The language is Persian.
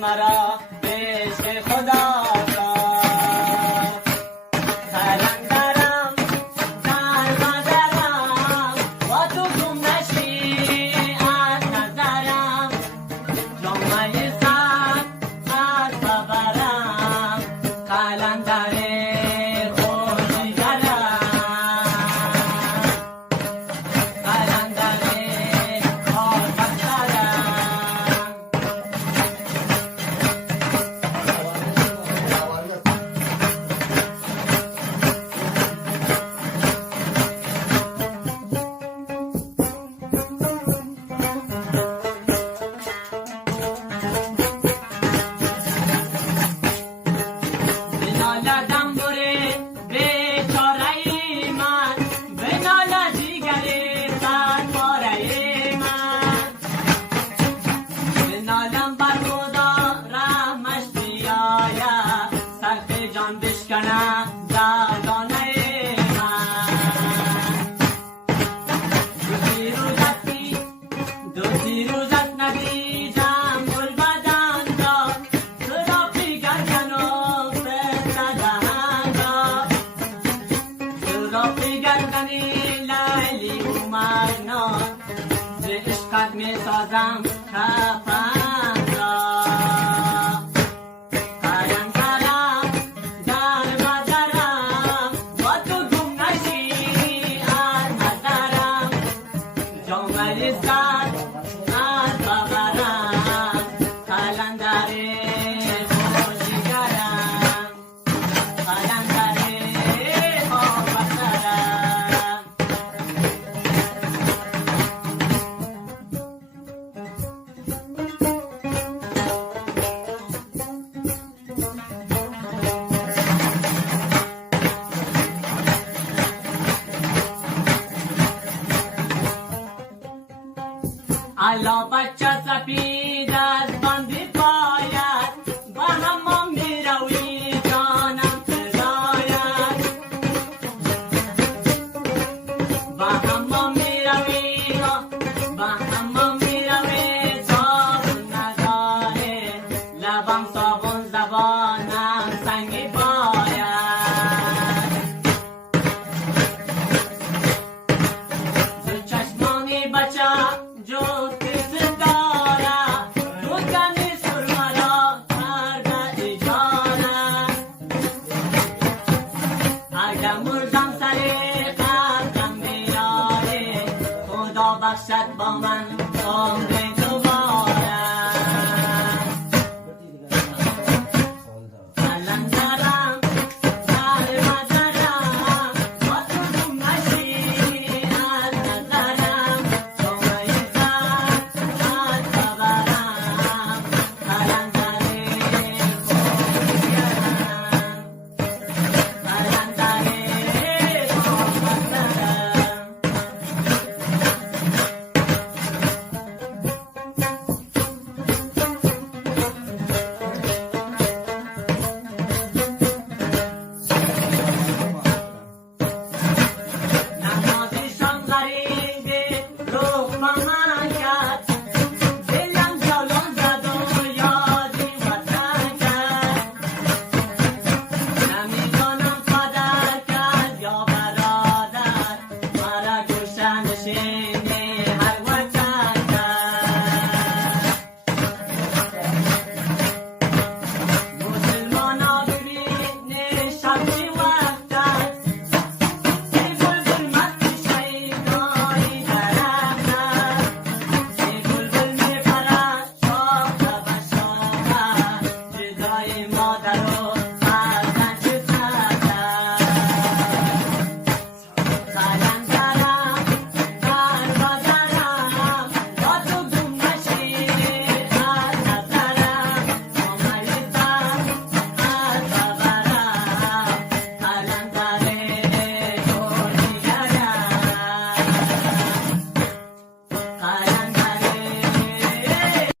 مرا عشق خدا کا سرندرم در مدرم و تو گم نشی از نظرم جامعه سر از خبرم قلندر خوشگرم قلندر نالدم بره بیچاره من به نال دیگر سرپاره من به نالم بر خدا رحمش بیاید سقف جان بشکنه زردانه من دوتی روزت ندیدم گل بدن را تو را پیگرگن و گردنی لیلی اومد نار ز عشقت می سازم کفن را قلندرم در مدرم و تو گم نشی از نظرم جامعه سر از خبرم قلندر خوشگرم قلندر الا بچه سپید از بندی پاید با همم می روی جانم فداید با همم می روی با همم می روی صابون نداره لبم صابون زبانم سنگی پاید دو چشمانی بچه جو مردم سر قلبم بیاره خدا بخشد با من عمر تو